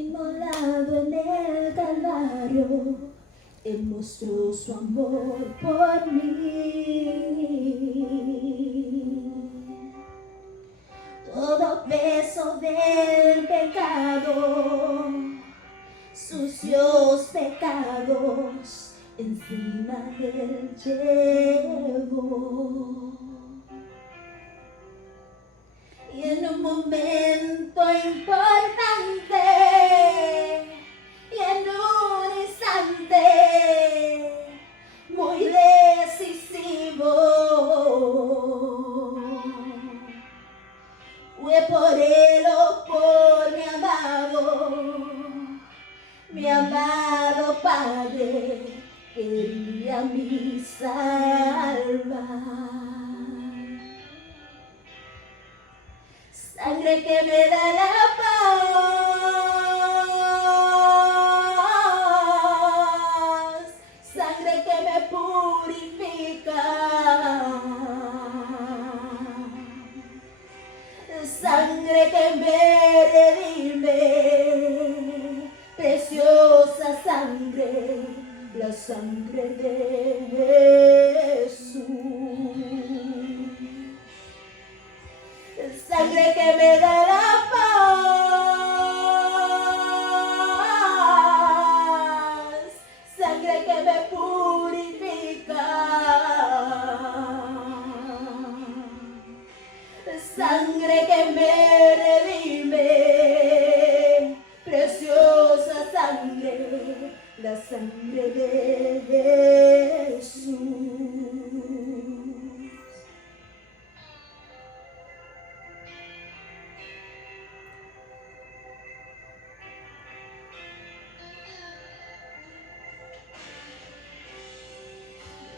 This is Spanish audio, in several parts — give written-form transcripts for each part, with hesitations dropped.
inmolado en el Calvario, Él mostró su amor por mí. Todo peso del pecado, sucios pecados, encima Él llevó. Y en un momento importante, y en un instante muy decisivo, fue por Él o por mi amado Padre, quería mi salvar. Sangre que me da la paz, sangre que me purifica, sangre que me redime, preciosa sangre, la sangre de Jesús. Sangre que me da la paz, sangre que me purifica, sangre que me redime, preciosa sangre, la sangre de Jesús.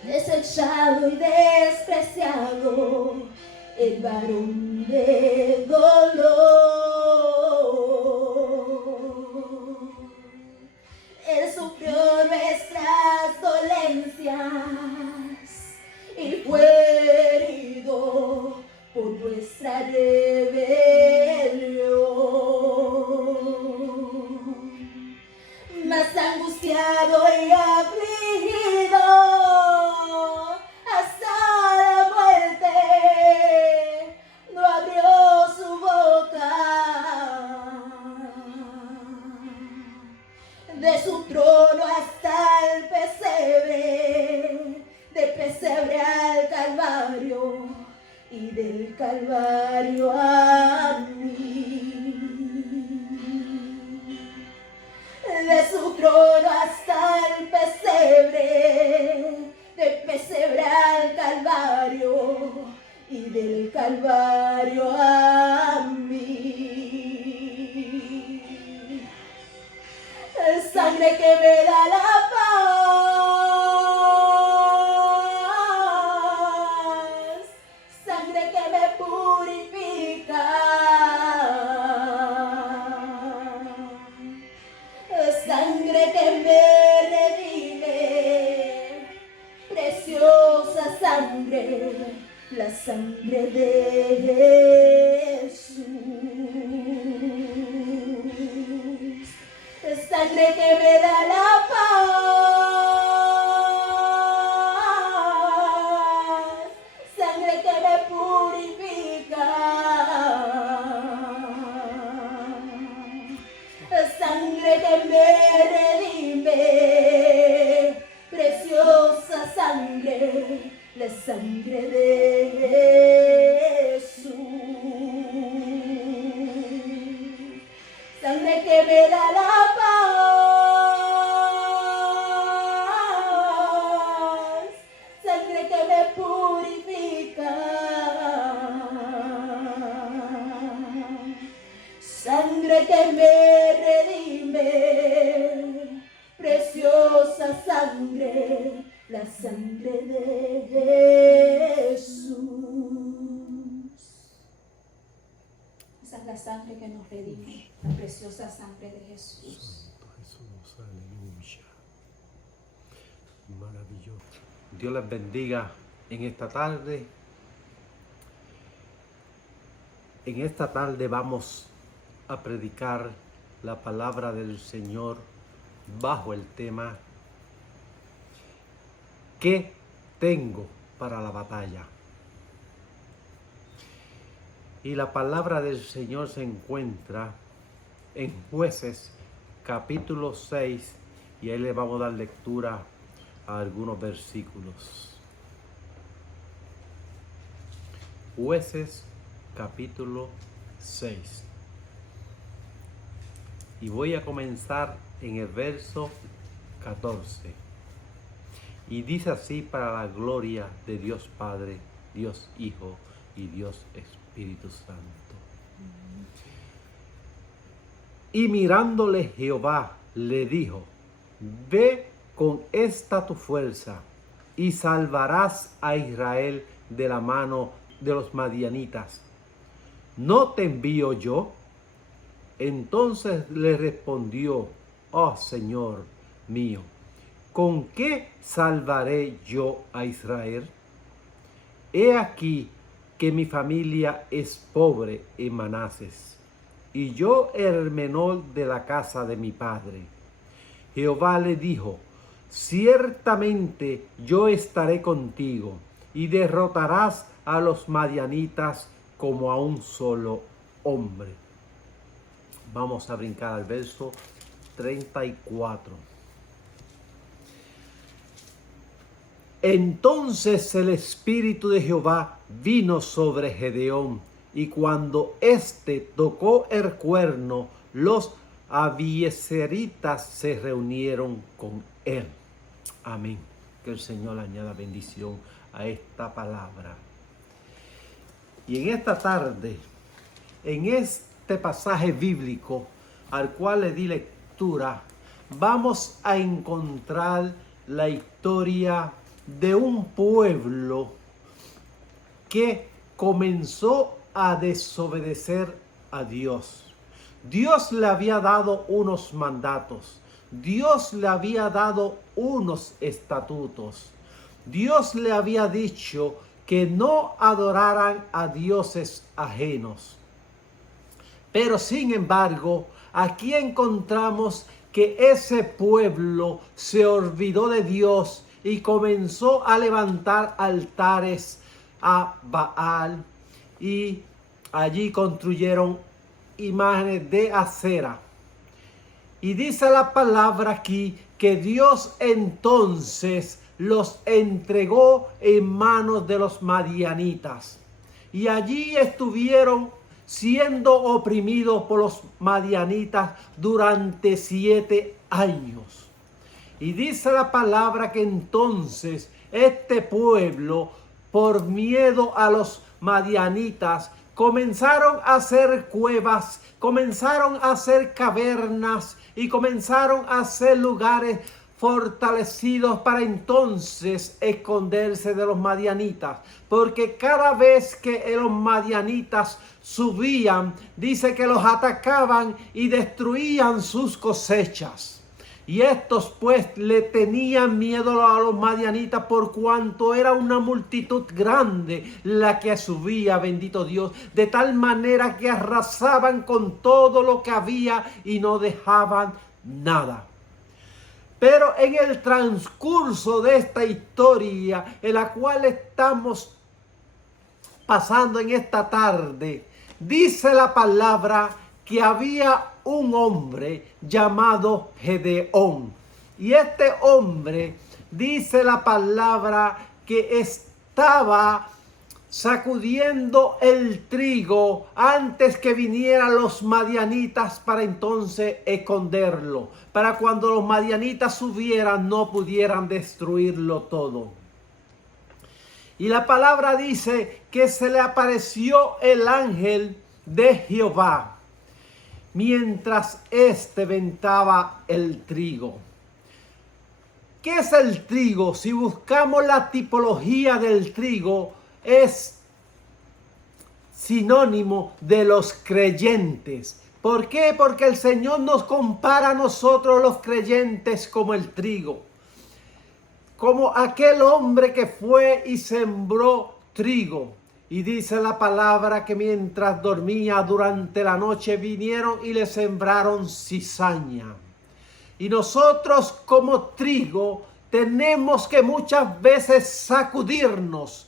Desechado y despreciado, el varón de dolor. Él sufrió nuestras dolencias y fue herido por nuestra rebelión. Más angustiado y afligido hasta la muerte, no abrió su boca. De su trono hasta el pesebre, del pesebre al Calvario y del Calvario a mí. De su trono hasta el pesebre, del pesebre al Calvario y del Calvario a mí. Sangre que me da la paz, sangre que me purifica, sangre que me redime, preciosa sangre, la sangre de Jesús. Sangre que me da la paz, sangre que me purifica, sangre que me redime, preciosa sangre, la sangre de Jesús. Sangre que me da la paz, sangre que me purifica, sangre que me redime, preciosa sangre, la sangre de Jesús. Esa es la sangre que nos redime, la preciosa sangre de Jesús. Jesús, aleluya. Maravilloso. Dios les bendiga en esta tarde. En esta tarde vamos a predicar la palabra del Señor bajo el tema ¿qué tengo para la batalla? Y la palabra del Señor se encuentra en Jueces capítulo 6 y ahí le vamos a dar lectura a algunos versículos. Jueces capítulo 6. Y voy a comenzar en el verso 14. Y dice así para la gloria de Dios Padre, Dios Hijo y Dios Espíritu Santo. Y mirándole Jehová le dijo, ve con esta tu fuerza y salvarás a Israel de la mano de los madianitas. ¿No te envío yo? Entonces le respondió, oh Señor mío, ¿con qué salvaré yo a Israel? He aquí que mi familia es pobre en Manases, y yo el menor de la casa de mi padre. Jehová le dijo, ciertamente yo estaré contigo, y derrotarás a los madianitas como a un solo hombre. Vamos a brincar al verso 34. Entonces el Espíritu de Jehová vino sobre Gedeón, y cuando éste tocó el cuerno, los abiezeritas se reunieron con él. Amén. Que el Señor añada bendición a esta palabra. Y en esta tarde, en este pasaje bíblico al cual le di lectura, vamos a encontrar la historia de un pueblo que comenzó a desobedecer a Dios. Dios le había dado unos mandatos. Dios le había dado unos estatutos. Dios le había dicho que no adoraran a dioses ajenos. Pero sin embargo, aquí encontramos que ese pueblo se olvidó de Dios y comenzó a levantar altares a Baal, y allí construyeron imágenes de acera. Y dice la palabra aquí que Dios entonces los entregó en manos de los madianitas. Y allí estuvieron siendo oprimidos por los madianitas durante 7 años. Y dice la palabra que entonces este pueblo, por miedo a los madianitas, comenzaron a hacer cuevas, comenzaron a hacer cavernas y comenzaron a hacer lugares fortalecidos para entonces esconderse de los madianitas. Porque cada vez que los madianitas subían, dice que los atacaban y destruían sus cosechas. Y estos pues le tenían miedo a los madianitas por cuanto era una multitud grande la que subía, bendito Dios, de tal manera que arrasaban con todo lo que había y no dejaban nada. Pero en el transcurso de esta historia en la cual estamos pasando en esta tarde, dice la palabra que había un hombre llamado Gedeón. Y este hombre, dice la palabra, que estaba sacudiendo el trigo antes que vinieran los madianitas para entonces esconderlo. Para cuando los madianitas subieran no pudieran destruirlo todo. Y la palabra dice que se le apareció el ángel de Jehová mientras éste ventaba el trigo. ¿Qué es el trigo? Si buscamos la tipología del trigo, es sinónimo de los creyentes. ¿Por qué? Porque el Señor nos compara a nosotros los creyentes como el trigo. Como aquel hombre que fue y sembró trigo. Y dice la palabra que mientras dormía durante la noche vinieron y le sembraron cizaña. Y nosotros como trigo tenemos que muchas veces sacudirnos.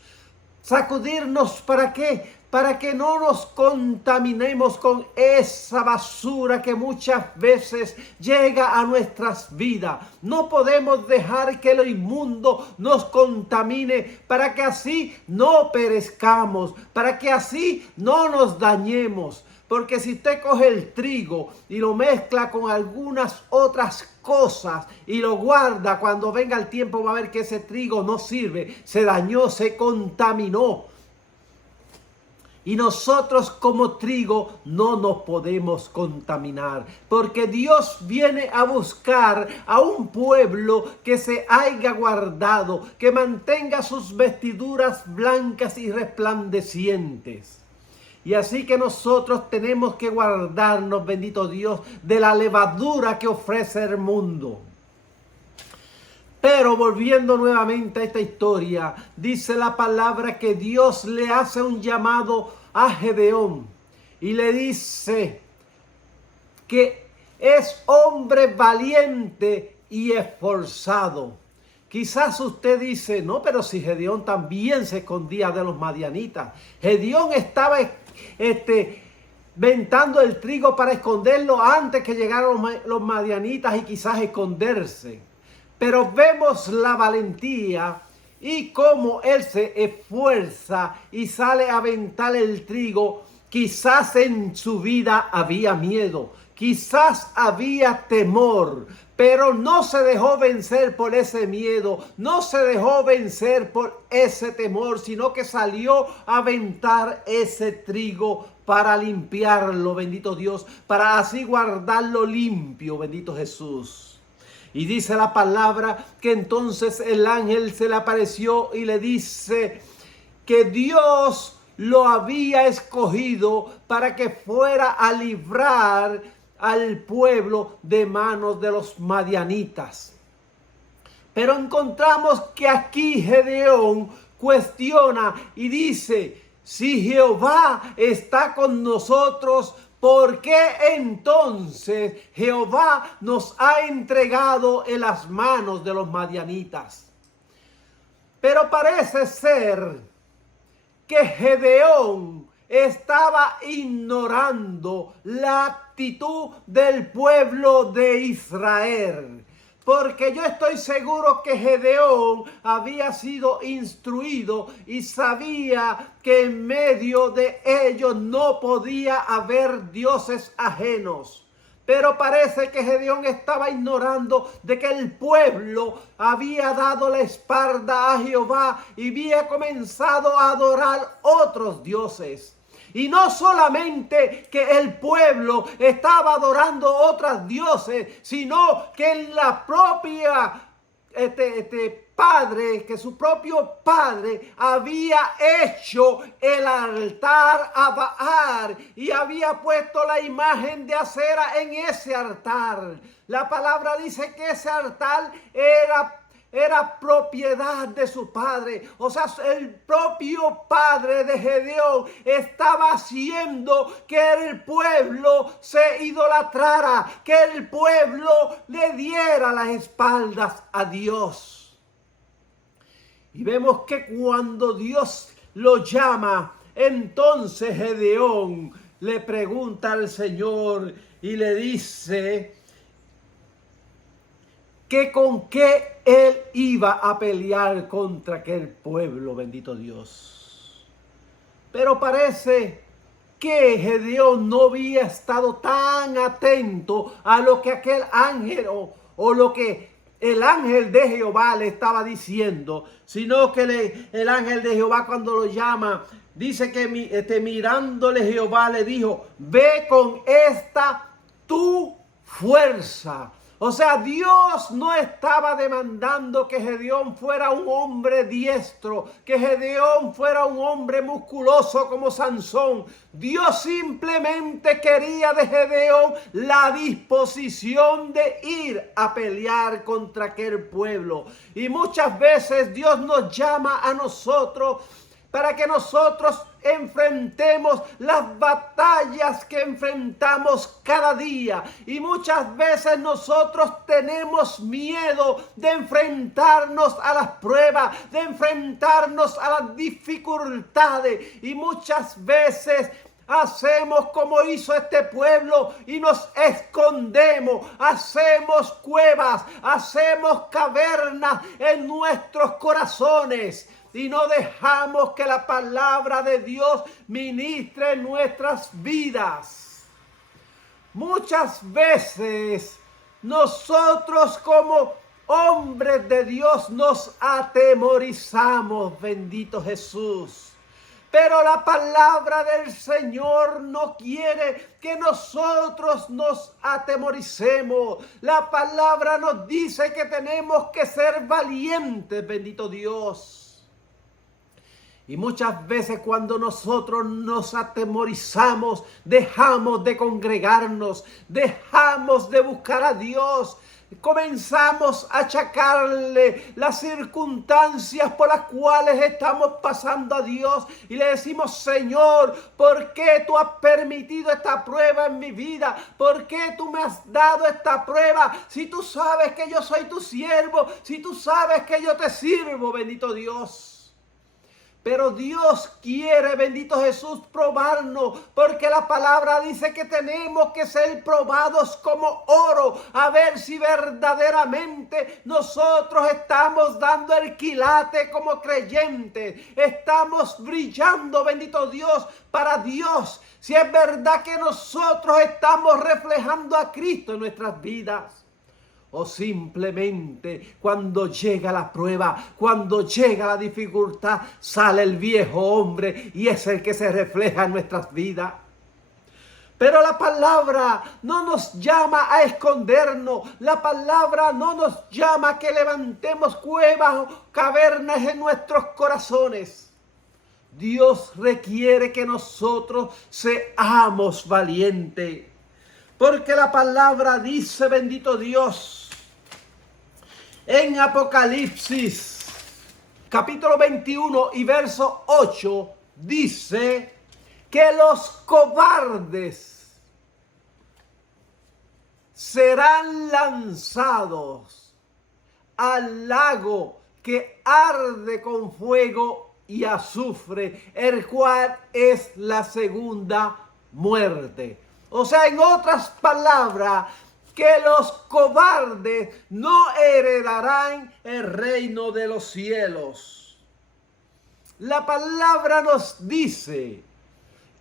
¿Sacudirnos para qué? Para que no nos contaminemos con esa basura que muchas veces llega a nuestras vidas. No podemos dejar que lo inmundo nos contamine para que así no perezcamos, para que así no nos dañemos. Porque si usted coge el trigo y lo mezcla con algunas otras cosas y lo guarda, cuando venga el tiempo va a ver que ese trigo no sirve, se dañó, se contaminó. Y nosotros como trigo no nos podemos contaminar, porque Dios viene a buscar a un pueblo que se haya guardado, que mantenga sus vestiduras blancas y resplandecientes. Y así que nosotros tenemos que guardarnos, bendito Dios, de la levadura que ofrece el mundo. Pero volviendo nuevamente a esta historia, dice la palabra que Dios le hace un llamado a Gedeón y le dice que es hombre valiente y esforzado. Quizás usted dice, no, pero si Gedeón también se escondía de los madianitas. Gedeón estaba ventando el trigo para esconderlo antes que llegaran los madianitas y quizás esconderse. Pero vemos la valentía y cómo él se esfuerza y sale a aventar el trigo. Quizás en su vida había miedo, quizás había temor, pero no se dejó vencer por ese miedo, no se dejó vencer por ese temor, sino que salió a aventar ese trigo para limpiarlo, bendito Dios, para así guardarlo limpio, bendito Jesús. Y dice la palabra que entonces el ángel se le apareció y le dice que Dios lo había escogido para que fuera a librar al pueblo de manos de los madianitas. Pero encontramos que aquí Gedeón cuestiona y dice, si Jehová está con nosotros, ¿por qué entonces Jehová nos ha entregado en las manos de los madianitas? Pero parece ser que Gedeón estaba ignorando la actitud del pueblo de Israel. Porque yo estoy seguro que Gedeón había sido instruido y sabía que en medio de ellos no podía haber dioses ajenos. Pero parece que Gedeón estaba ignorando de que el pueblo había dado la espalda a Jehová y había comenzado a adorar otros dioses. Y no solamente que el pueblo estaba adorando otros dioses, sino que la propia padre, que su propio padre había hecho el altar a Baal y había puesto la imagen de Acera en ese altar. La palabra dice que ese altar era propiedad de su padre. O sea, el propio padre de Gedeón estaba haciendo que el pueblo se idolatrara, que el pueblo le diera las espaldas a Dios. Y vemos que cuando Dios lo llama, entonces Gedeón le pregunta al Señor y le dice que con qué él iba a pelear contra aquel pueblo, bendito Dios. Pero parece que Gedeón no había estado tan atento a lo que aquel ángel o lo que el ángel de Jehová le estaba diciendo, sino que el ángel de Jehová cuando lo llama, dice que mirándole Jehová le dijo, ve con esta tu fuerza. O sea, Dios no estaba demandando que Gedeón fuera un hombre diestro, que Gedeón fuera un hombre musculoso como Sansón. Dios simplemente quería de Gedeón la disposición de ir a pelear contra aquel pueblo. Y muchas veces Dios nos llama a nosotros para que nosotros enfrentemos las batallas que enfrentamos cada día. Y muchas veces nosotros tenemos miedo de enfrentarnos a las pruebas, de enfrentarnos a las dificultades. Y muchas veces hacemos como hizo este pueblo y nos escondemos, hacemos cuevas, hacemos cavernas en nuestros corazones y no dejamos que la palabra de Dios ministre en nuestras vidas. Muchas veces nosotros como hombres de Dios nos atemorizamos, bendito Jesús. Pero la palabra del Señor no quiere que nosotros nos atemoricemos. La palabra nos dice que tenemos que ser valientes, bendito Dios. Y muchas veces cuando nosotros nos atemorizamos, dejamos de congregarnos, dejamos de buscar a Dios. Comenzamos a achacarle las circunstancias por las cuales estamos pasando a Dios y le decimos: Señor, ¿por qué tú has permitido esta prueba en mi vida? ¿Por qué tú me has dado esta prueba? Si tú sabes que yo soy tu siervo, si tú sabes que yo te sirvo, bendito Dios. Pero Dios quiere, bendito Jesús, probarnos, porque la palabra dice que tenemos que ser probados como oro, a ver si verdaderamente nosotros estamos dando el quilate como creyentes, estamos brillando, bendito Dios, para Dios, si es verdad que nosotros estamos reflejando a Cristo en nuestras vidas. O simplemente cuando llega la prueba, cuando llega la dificultad, sale el viejo hombre y es el que se refleja en nuestras vidas. Pero la palabra no nos llama a escondernos. La palabra no nos llama a que levantemos cuevas o cavernas en nuestros corazones. Dios requiere que nosotros seamos valientes. Porque la palabra dice, bendito Dios, en Apocalipsis, capítulo 21 y verso 8, dice que los cobardes serán lanzados al lago que arde con fuego y azufre, el cual es la segunda muerte. O sea, en otras palabras, que los cobardes no heredarán el reino de los cielos. La palabra nos dice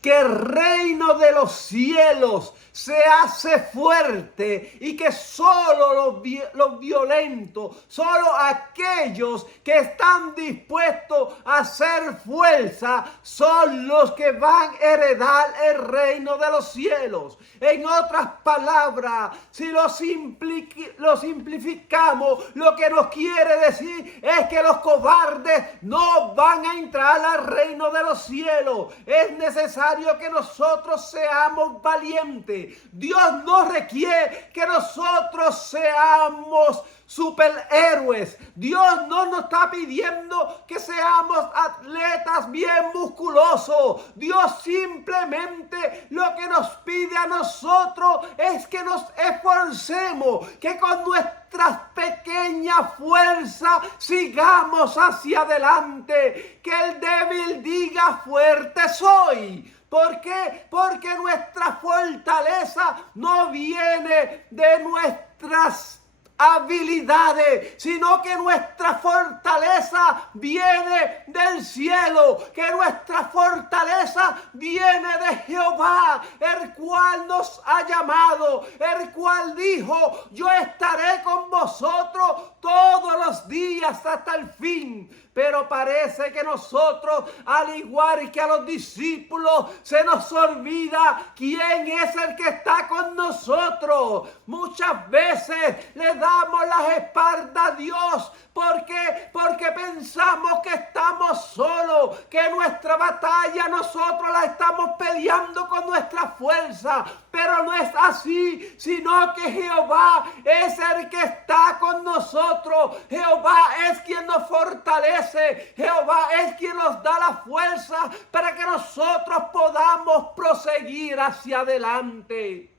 que el reino de los cielos se hace fuerte y que solo los violentos, solo aquellos que están dispuestos a hacer fuerza son los que van a heredar el reino de los cielos. En otras palabras, si lo simplificamos, lo que nos quiere decir es que los cobardes no van a entrar al reino de los cielos. Es necesario que nosotros seamos valientes. Dios no requiere que nosotros seamos superhéroes. Dios no nos está pidiendo que seamos atletas bien musculosos. Dios simplemente lo que nos pide a nosotros es que nos esforcemos, que con nuestras pequeñas fuerzas sigamos hacia adelante, que el débil diga: fuerte soy. ¿Por qué? Porque nuestra fortaleza no viene de nuestras habilidades, sino que nuestra fortaleza viene del cielo, que nuestra fortaleza viene de Jehová, el cual nos ha llamado, el cual dijo: yo estaré con vosotros todos los días hasta el fin. Pero parece que nosotros, al igual que a los discípulos, se nos olvida quién es el que está con nosotros. Muchas veces le damos las espaldas a Dios. ¿Por qué? Porque pensamos que estamos solos, que nuestra batalla nosotros la estamos peleando con nuestra fuerza. Pero no es así, sino que Jehová es el que está con nosotros. Jehová es quien nos fortalece. fortalece, Jehová es quien nos da la fuerza para que nosotros podamos proseguir hacia adelante.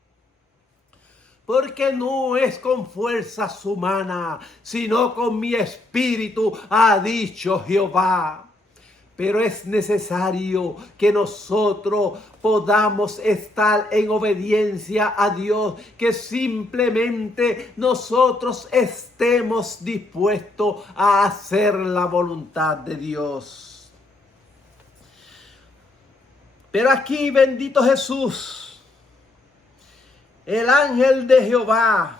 Porque no es con fuerzas humanas, sino con mi espíritu, ha dicho Jehová. Pero es necesario que nosotros podamos estar en obediencia a Dios, que simplemente nosotros estemos dispuestos a hacer la voluntad de Dios. Pero aquí, bendito Jesús, el ángel de Jehová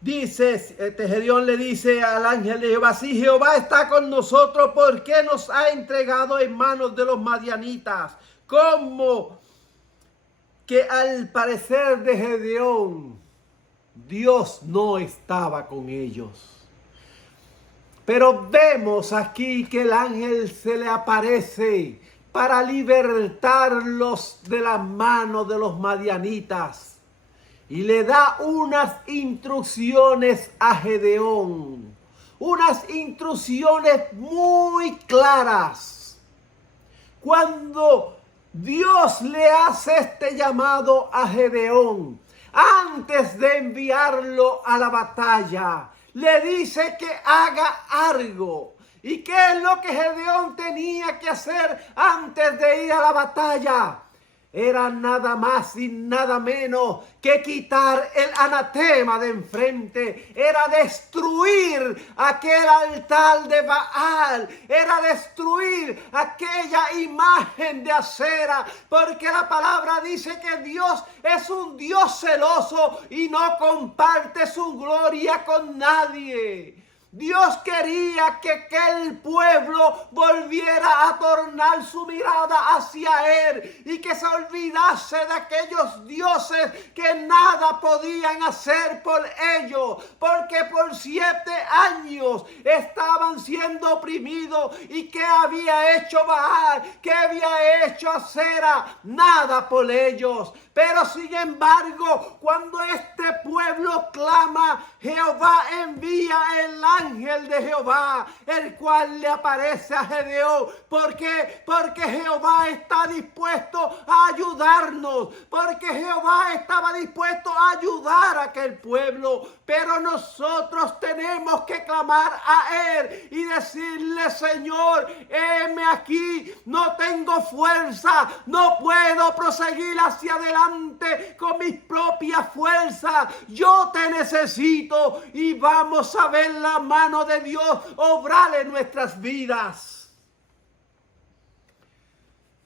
dice, Gedeón le dice al ángel de Jehová: si Jehová está con nosotros, ¿por qué nos ha entregado en manos de los madianitas? Como que al parecer de Gedeón, Dios no estaba con ellos. Pero vemos aquí que el ángel se le aparece para libertarlos de las manos de los madianitas. Y le da unas instrucciones a Gedeón. Unas instrucciones muy claras. Cuando Dios le hace este llamado a Gedeón, antes de enviarlo a la batalla, le dice que haga algo. ¿Y qué es lo que Gedeón tenía que hacer antes de ir a la batalla? Era nada más y nada menos que quitar el anatema de enfrente. Era destruir aquel altar de Baal. Era destruir aquella imagen de acera. Porque la palabra dice que Dios es un Dios celoso y no comparte su gloria con nadie. Dios quería que el pueblo volviera a tornar su mirada hacia Él y que se olvidase de aquellos dioses que nada podían hacer por ellos, porque por 7 años estaban siendo oprimidos. ¿Y qué había hecho Baal? ¿Qué había hecho Acera? Nada por ellos. Pero sin embargo, cuando este pueblo clama, Jehová envía el ángel de Jehová, el cual le aparece a Gedeón. ¿Por qué? Porque Jehová está dispuesto a ayudarnos. Porque Jehová estaba dispuesto a ayudar a aquel pueblo. Pero nosotros tenemos que clamar a Él y decirle: Señor, heme aquí, no tengo fuerza, no puedo proseguir hacia adelante con mis propias fuerzas. Yo te necesito, y vamos a ver la mano de Dios obrar en nuestras vidas.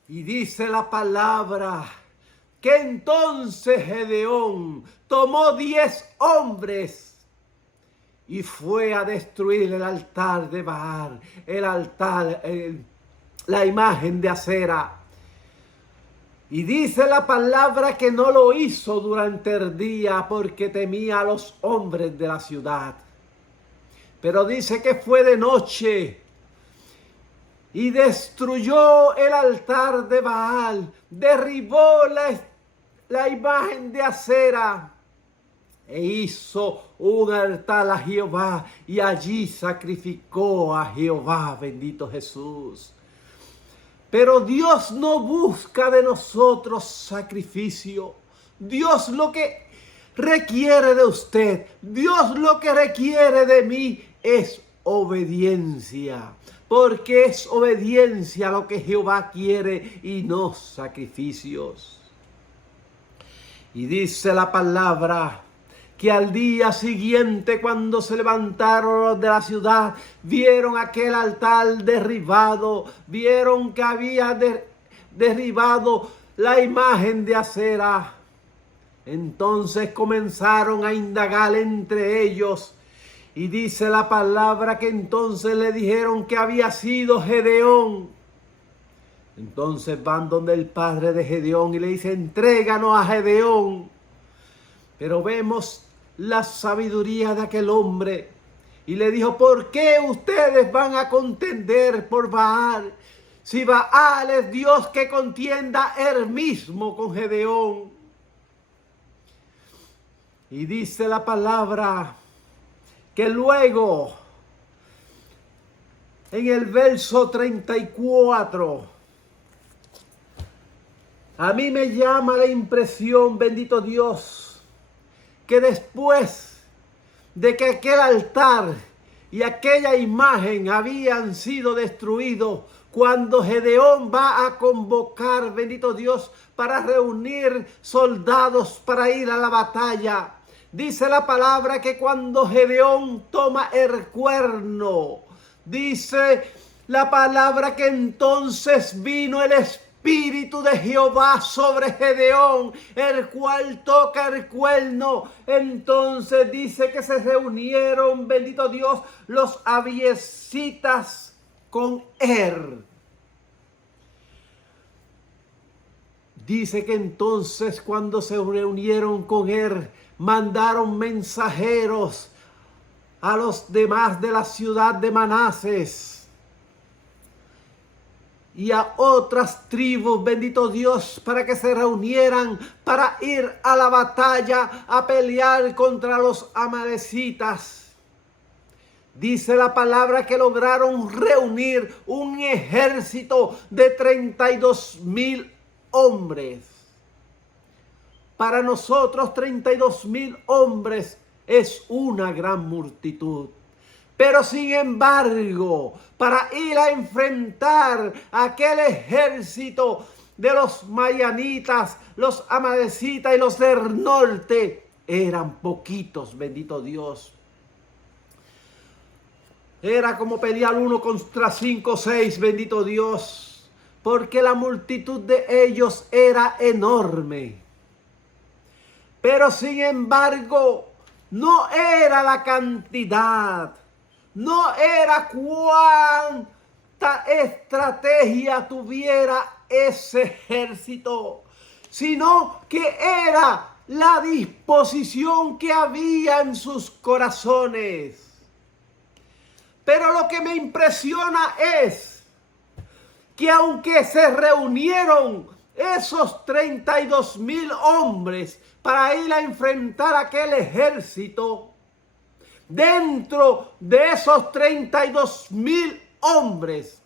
Y dice la palabra que entonces Gedeón tomó 10 hombres y fue a destruir el altar de Baal, el altar, la imagen de acera. Y dice la palabra que no lo hizo durante el día porque temía a los hombres de la ciudad. Pero dice que fue de noche y destruyó el altar de Baal, derribó la imagen de acera e hizo un altar a Jehová, y allí sacrificó a Jehová. Bendito Jesús. Pero Dios no busca de nosotros sacrificio. Dios lo que requiere de usted, Dios lo que requiere de mí es obediencia. Porque es obediencia lo que Jehová quiere y no sacrificios. Y dice la palabra que al día siguiente, cuando se levantaron los de la ciudad, vieron aquel altar derribado, vieron que había derribado la imagen de acera. Entonces comenzaron a indagar entre ellos, y dice la palabra que entonces le dijeron que había sido Gedeón. Entonces van donde el padre de Gedeón y le dice: entréganos a Gedeón. Pero vemos la sabiduría de aquel hombre, y le dijo: ¿por qué ustedes van a contender por Baal? Si Baal es Dios, que contienda él mismo con Gedeón. Y dice la palabra que luego en el verso 34. A mí me llama la impresión, bendito Dios, que después de que aquel altar y aquella imagen habían sido destruidos, cuando Gedeón va a convocar, bendito Dios, para reunir soldados para ir a la batalla, dice la palabra que cuando Gedeón toma el cuerno, dice la palabra que entonces vino el Espíritu de Jehová sobre Gedeón, el cual toca el cuerno. Entonces dice que se reunieron, bendito Dios, los abiesitas con él. Dice que entonces cuando se reunieron con él, mandaron mensajeros a los demás de la ciudad de Manases y a otras tribus, bendito Dios, para que se reunieran para ir a la batalla a pelear contra los amalecitas. Dice la palabra que lograron reunir un ejército de 32,000 hombres. Para nosotros 32,000 hombres es una gran multitud. Pero sin embargo, para ir a enfrentar aquel ejército de los madianitas, los amalecitas y los del norte, eran poquitos, bendito Dios. Era como pelear 1 contra 5 o 6, bendito Dios, porque la multitud de ellos era enorme. Pero sin embargo, no era la cantidad, no era cuánta estrategia tuviera ese ejército, sino que era la disposición que había en sus corazones. Pero lo que me impresiona es que aunque se reunieron esos 32,000 hombres para ir a enfrentar aquel ejército, dentro de esos 32,000 hombres,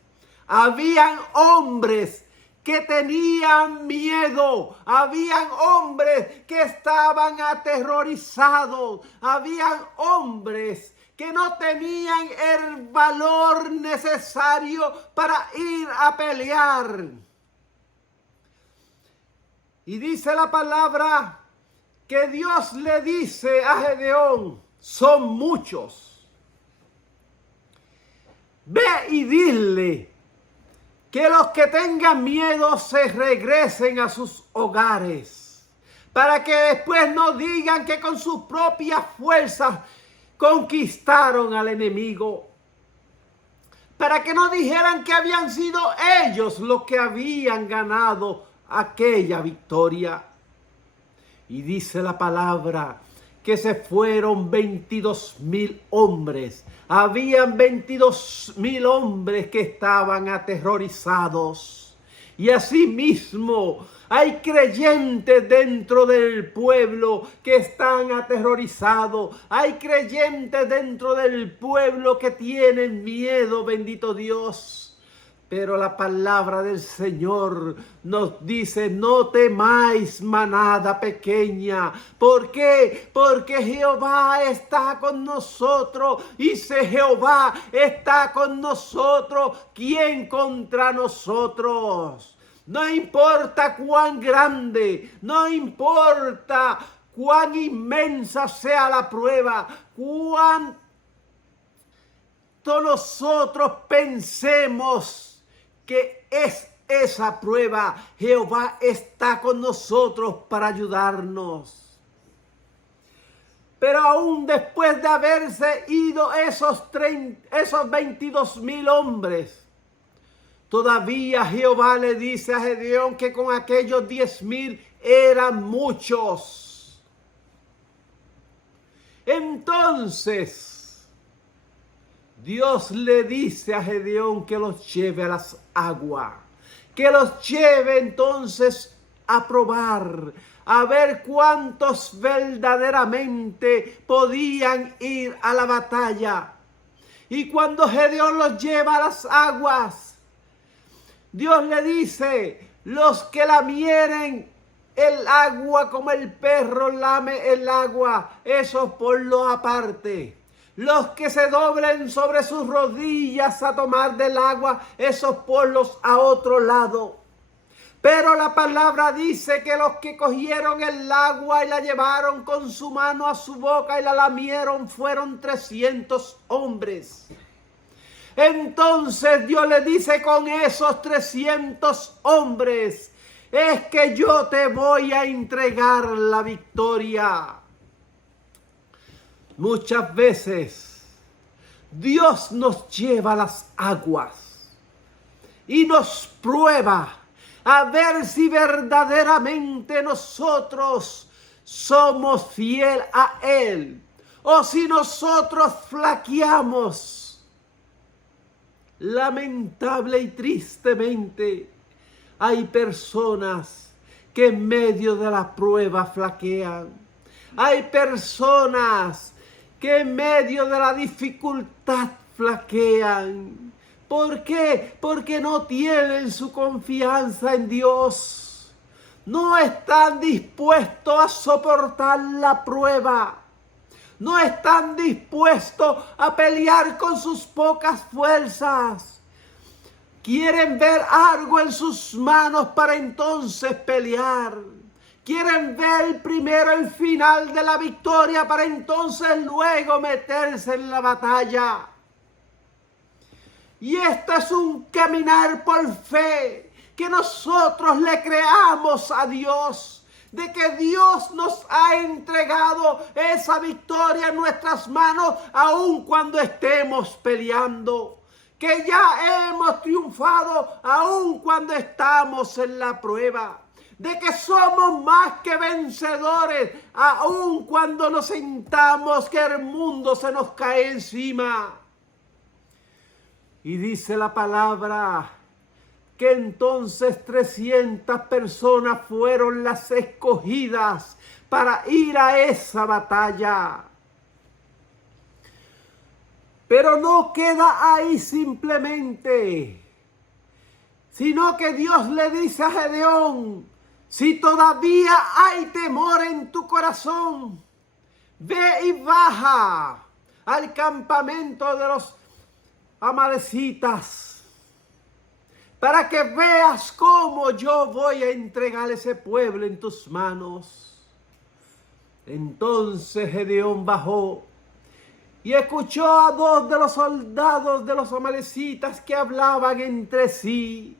habían hombres que tenían miedo, habían hombres que estaban aterrorizados, habían hombres que no tenían el valor necesario para ir a pelear. Y dice la palabra que Dios le dice a Gedeón: son muchos. Ve y dile que los que tengan miedo se regresen a sus hogares, para que después no digan que con sus propias fuerzas conquistaron al enemigo, para que no dijeran que habían sido ellos los que habían ganado aquella victoria. Y dice la palabra que se fueron 22,000 hombres. Habían 22,000 hombres que estaban aterrorizados. Y asimismo hay creyentes dentro del pueblo que están aterrorizados. Hay creyentes dentro del pueblo que tienen miedo, bendito Dios. Pero la palabra del Señor nos dice: no temáis, manada pequeña. ¿Por qué? Porque Jehová está con nosotros. Y si Jehová está con nosotros, ¿quién contra nosotros? No importa cuán grande, no importa cuán inmensa sea la prueba, cuánto nosotros pensemos que es esa prueba, Jehová está con nosotros para ayudarnos. Pero aún después de haberse ido esos 22,000 hombres, todavía Jehová le dice a Gedeón que con aquellos 10,000 eran muchos. Entonces Dios le dice a Gedeón que los lleve a las aguas, que los lleve entonces a probar, a ver cuántos verdaderamente podían ir a la batalla. Y cuando Gedeón los lleva a las aguas, Dios le dice, los que lamieren el agua como el perro lame el agua, esos ponlos aparte. Los que se doblen sobre sus rodillas a tomar del agua, esos ponlos a otro lado. Pero la palabra dice que los que cogieron el agua y la llevaron con su mano a su boca y la lamieron fueron 300 hombres. Entonces Dios le dice, con esos 300 hombres es que yo te voy a entregar la victoria. Muchas veces Dios nos lleva a las aguas y nos prueba a ver si verdaderamente nosotros somos fiel a Él o si nosotros flaqueamos. Lamentable y tristemente hay personas que en medio de la prueba flaquean. Hay personas que en medio de la dificultad flaquean. ¿Por qué? Porque no tienen su confianza en Dios. No están dispuestos a soportar la prueba. No están dispuestos a pelear con sus pocas fuerzas. Quieren ver algo en sus manos para entonces pelear. Quieren ver primero el final de la victoria para entonces luego meterse en la batalla. Y este es un caminar por fe, que nosotros le creamos a Dios, de que Dios nos ha entregado esa victoria en nuestras manos, aun cuando estemos peleando. Que ya hemos triunfado, aun cuando estamos en la prueba. De que somos más que vencedores, aun cuando nos sintamos que el mundo se nos cae encima. Y dice la palabra que entonces 300 personas fueron las escogidas para ir a esa batalla. Pero no queda ahí simplemente, sino que Dios le dice a Gedeón, si todavía hay temor en tu corazón, ve y baja al campamento de los amalecitas, para que veas cómo yo voy a entregar ese pueblo en tus manos. Entonces Gedeón bajó y escuchó a 2 de los soldados de los amalecitas que hablaban entre sí.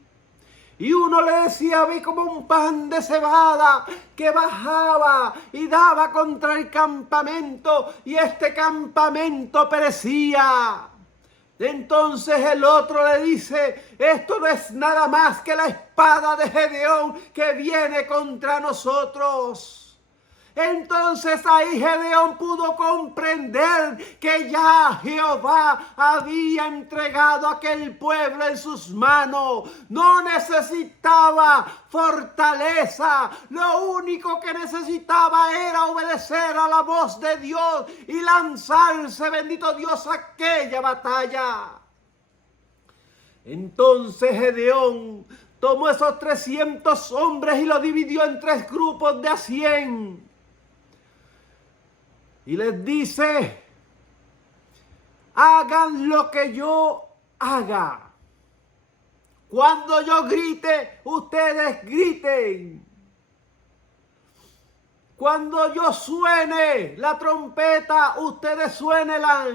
Y uno le decía, vi como un pan de cebada que bajaba y daba contra el campamento, y este campamento perecía. Entonces el otro le dice, esto no es nada más que la espada de Gedeón que viene contra nosotros. Entonces ahí Gedeón pudo comprender que ya Jehová había entregado a aquel pueblo en sus manos. No necesitaba fortaleza. Lo único que necesitaba era obedecer a la voz de Dios y lanzarse, bendito Dios, a aquella batalla. Entonces Gedeón tomó esos 300 hombres y los dividió en 3 grupos de a 100. Y les dice, hagan lo que yo haga. Cuando yo grite, ustedes griten. Cuando yo suene la trompeta, ustedes suénenla.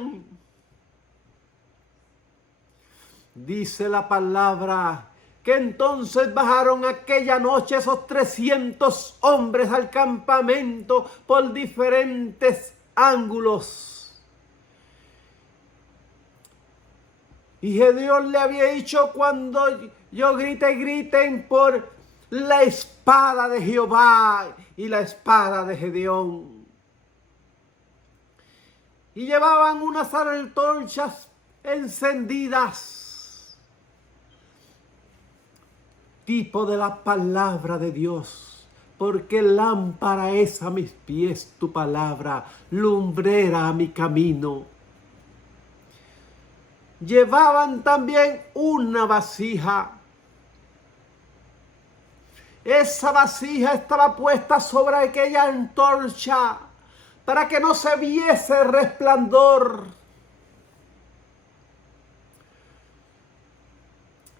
Dice la palabra que entonces bajaron aquella noche esos 300 hombres al campamento por diferentes ángulos. Y Gedeón le había dicho, cuando yo grite, griten por la espada de Jehová y la espada de Gedeón. Y llevaban unas antorchas encendidas, tipo de la palabra de Dios. Porque lámpara es a mis pies tu palabra, lumbrera a mi camino. llevaban también una vasija. Esa vasija estaba puesta sobre aquella antorcha para que no se viese resplandor.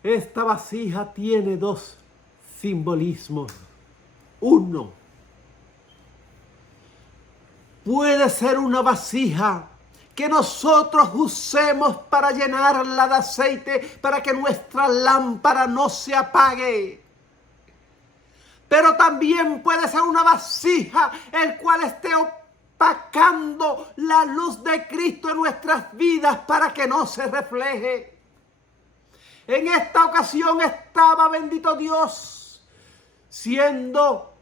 Esta vasija tiene dos simbolismos. Uno, puede ser una vasija que nosotros usemos para llenarla de aceite, para que nuestra lámpara no se apague. Pero también puede ser una vasija el cual esté opacando la luz de Cristo en nuestras vidas para que no se refleje. En esta ocasión estaba, bendito Dios, siendo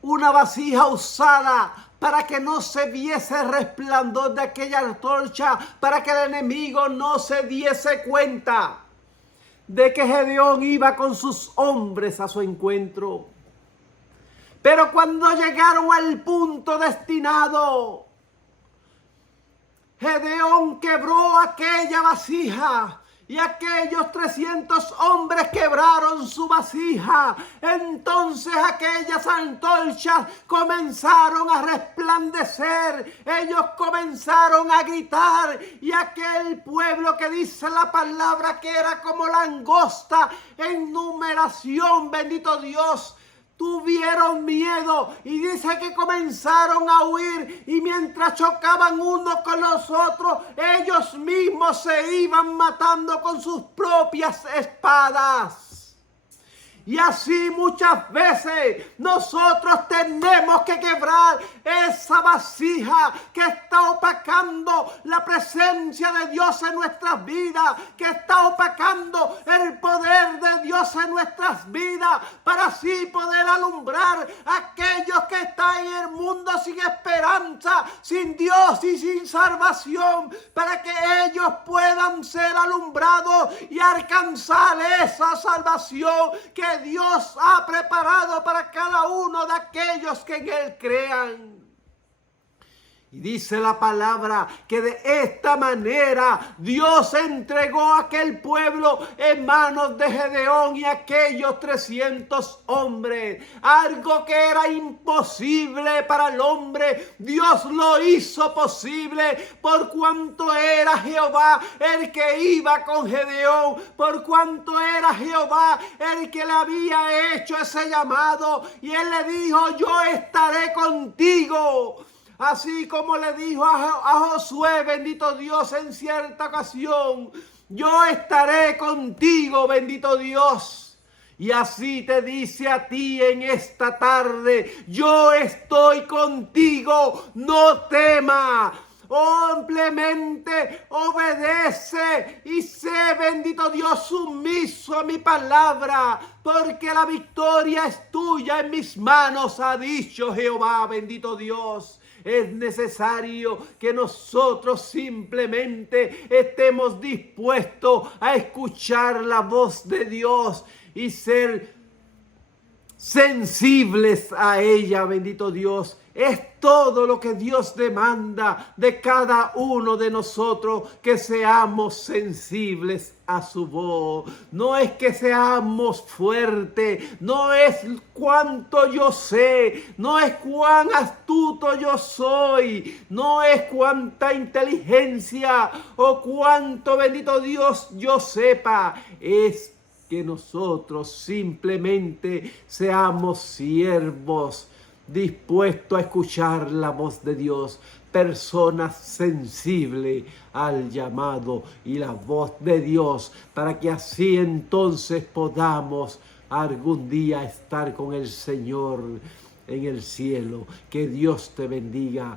una vasija usada para que no se viese el resplandor de aquella antorcha, para que el enemigo no se diese cuenta de que Gedeón iba con sus hombres a su encuentro. Pero cuando llegaron al punto destinado, Gedeón quebró aquella vasija y aquellos 300 hombres quebraron su vasija. Entonces aquellas antorchas comenzaron a resplandecer. Ellos comenzaron a gritar y aquel pueblo que dice la palabra que era como langosta en numeración, bendito Dios, tuvieron miedo y dice que comenzaron a huir, y mientras chocaban unos con los otros, ellos mismos se iban matando con sus propias espadas. Y así muchas veces nosotros tenemos que quebrar esa vasija que está opacando la presencia de Dios en nuestras vidas, que está opacando el poder de Dios en nuestras vidas, para así poder alumbrar a aquellos que están en el mundo sin esperanza, sin Dios y sin salvación, para que ellos puedan ser alumbrados y alcanzar esa salvación que Dios ha preparado para cada uno de aquellos que en Él crean. Y dice la palabra que de esta manera Dios entregó a aquel pueblo en manos de Gedeón y aquellos 300 hombres. Algo que era imposible para el hombre, Dios lo hizo posible, por cuanto era Jehová el que iba con Gedeón, por cuanto era Jehová el que le había hecho ese llamado. Y él le dijo: yo estaré contigo. Así como le dijo a Josué, bendito Dios, en cierta ocasión: yo estaré contigo, bendito Dios. Y así te dice a ti en esta tarde: yo estoy contigo, no temas. Simplemente obedece y sé, bendito Dios, sumiso a mi palabra, porque la victoria es tuya, en mis manos ha dicho Jehová, bendito Dios. Es necesario que nosotros simplemente estemos dispuestos a escuchar la voz de Dios y ser sensibles a ella, bendito Dios. Es todo lo que Dios demanda de cada uno de nosotros, que seamos sensibles a su voz. No es que seamos fuertes, no es cuánto yo sé, no es cuán astuto yo soy, no es cuánta inteligencia o cuánto, bendito Dios, yo sepa. Es que nosotros simplemente seamos siervos dispuestos a escuchar la voz de Dios, personas sensibles al llamado y la voz de Dios, para que así entonces podamos algún día estar con el Señor en el cielo. Que Dios te bendiga,